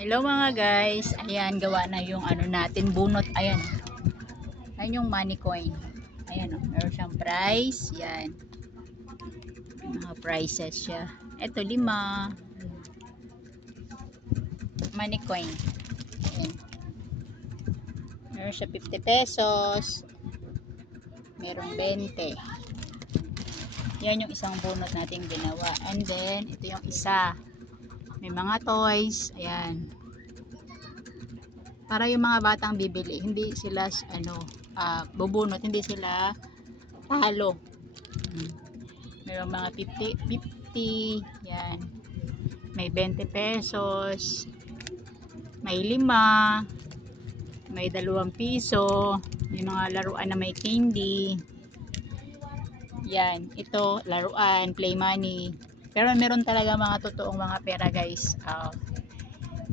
Hello mga guys, ayan gawa na yung ano natin bunot, ayan. Ayan yung money coin. Ayan oh, meron siyang price, yan. Mga prices siya. Ito 5 money coin. Ayan. Meron siya 50 pesos. Merong 20. Yan yung isang bunot nating ginawa. And then ito yung isa. May mga toys, ayan. Para yung mga batang bibili, hindi sila bubunot, hindi sila talo. Mayroong mga 50, yan. May 20 pesos. May 5. May 2 piso. Yung mga laruan na may candy. Yan, ito laruan, play money. Pero meron talaga mga totoong mga pera, guys.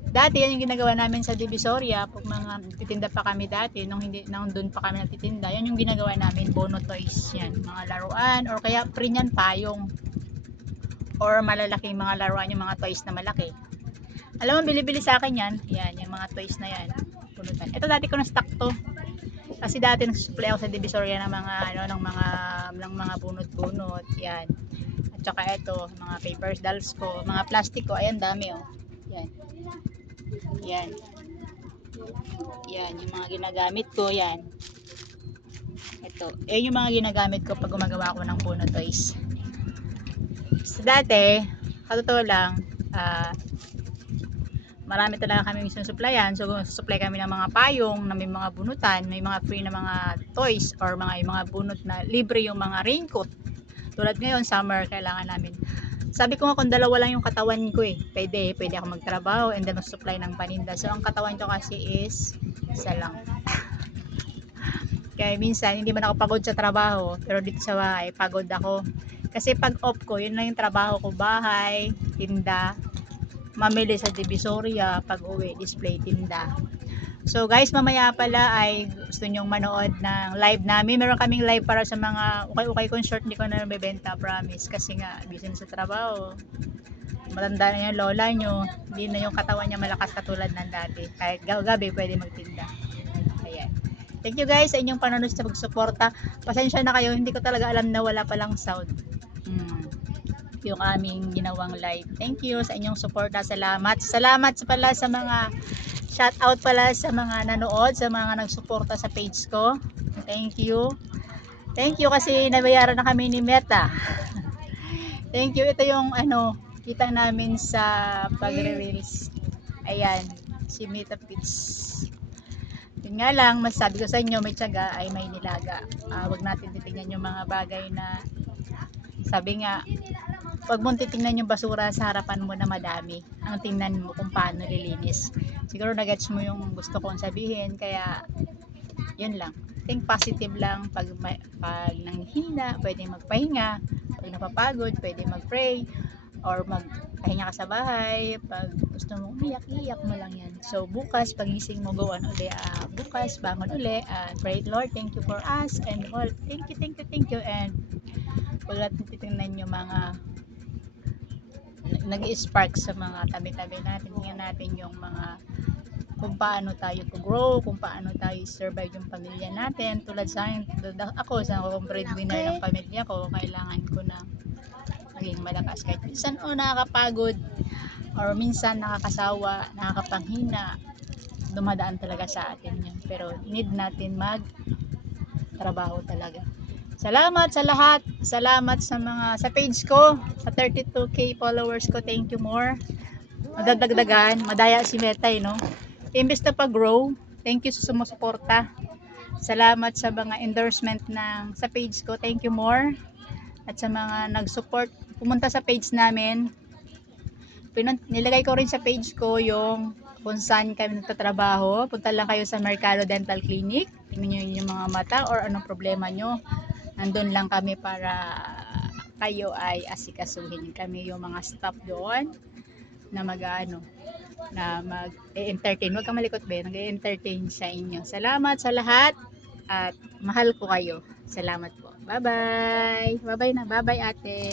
Dati yan yung ginagawa namin sa Divisoria pag mga titinda pa kami dati nung doon pa kami nagtitinda. Yan yung ginagawa namin, bono toys yan, mga laruan or kaya free niyan payong or malalaking mga laruan, yung mga toys na malaki. Alam mo, bili-bili sa akin yan. Yan, yung mga toys na yan. Punutan. Ito dati ko na stock to. Kasi dati nagsusupply ako sa Divisoria ng mga ng mga bunot-bunot. Yan. At saka ito, mga papers dolls ko, mga plastic ko, ayan dami oh. Yan. Yan. Yan, yung mga ginagamit ko, yan. Ito. Yan yung mga ginagamit ko pag gumagawa ako ng Puno Toys. So, dati, katotoo lang, marami talaga kami sinusuplayan. So, supply kami ng mga payong na may mga bunutan, may mga free na mga toys or mga bunot na libre yung mga raincoat. Tulad ngayon, summer, kailangan namin. Sabi ko nga kung dalawa lang yung katawan ko pwede ako magtrabaho and then mag-supply ng paninda. So ang katawan ko kasi is isa lang. Kaya minsan hindi man ako pagod sa trabaho, pero dito sa bahay pagod ako. Kasi pag off ko, yun lang yung trabaho ko, bahay, tinda, mamili sa Divisoria, pag uwi, display, tinda. So guys, mamaya pala ay gusto nyong manood ng live namin. Meron kaming live para sa mga ukay-ukay kong short, hindi ko na nabibenta, promise. Kasi nga, busy na sa trabaho. Matanda na yung lola nyo. Hindi na yung katawan niya malakas katulad ng dati. Kahit gabi pwede magtinda. Ayan. Thank you guys sa inyong panonood sa pagsuporta. Pasensya na kayo, hindi ko talaga alam na wala palang sound. Yung aming ginawang live. Thank you sa inyong suporta. Salamat. Salamat pala sa mga shout out pala sa mga nanood, sa mga nagsuporta sa page ko. Thank you. Thank you kasi nabayaran na kami ni Meta. Thank you. Ito yung kita namin sa pagre-reels. Ayan, si Meta Pits. Yun nga lang, masasabi ko sa inyo, may tiyaga ay may nilaga. Wag natin titingnan yung mga bagay na sabi nga, wag mong titingnan yung basura sa harapan mo na madami. Ang tingnan mo kung paano lilinis. Siguro nagets mo yung gusto kong sabihin, kaya yun lang. Think positive lang. Pag nanghihina, pwede magpahinga. Pag napapagod, pwede mag-pray or magpahinga ka sa bahay. Pag gusto mo umiyak, iyak mo lang yan. So bukas, pagising mo, go on uli. Bukas, bangon uli. Pray, Lord, thank you for us. And all, thank you. And wag natin titingnan yung mga nag-i-spark sa mga tabi-tabi natin. Tingnan natin yung mga kung paano tayo to-grow, kung paano tayo survive yung pamilya natin. Tulad sa akin, ako sa breadwinner ng pamilya ko, kailangan ko na maging malakas. Kahit minsan nakakapagod or minsan nakakasawa, nakakapanghina, dumadaan talaga sa atin yun. Pero need natin mag-trabaho talaga. Salamat sa lahat. Salamat sa page ko, sa 32k followers ko. Thank you more. Madadagdagan, madaya si Meta, no? Imbes na pag-grow, thank you sa sumusuporta. Salamat sa mga endorsement sa page ko. Thank you more. At sa mga nag-support, pumunta sa page namin. Nilagay ko rin sa page ko yung kung saan kami nagtatrabaho. Punta lang kayo sa Mercado Dental Clinic. Tingnan nyo yung mga mata or anong problema nyo. Nandun lang kami para kayo ay asikasuhin. Kami yung mga staff doon na mag-entertain. Huwag kang malikot, be. Nag-entertain sa inyo. Salamat sa lahat at mahal ko kayo. Salamat po. Bye-bye. Bye-bye na. Bye-bye, ate.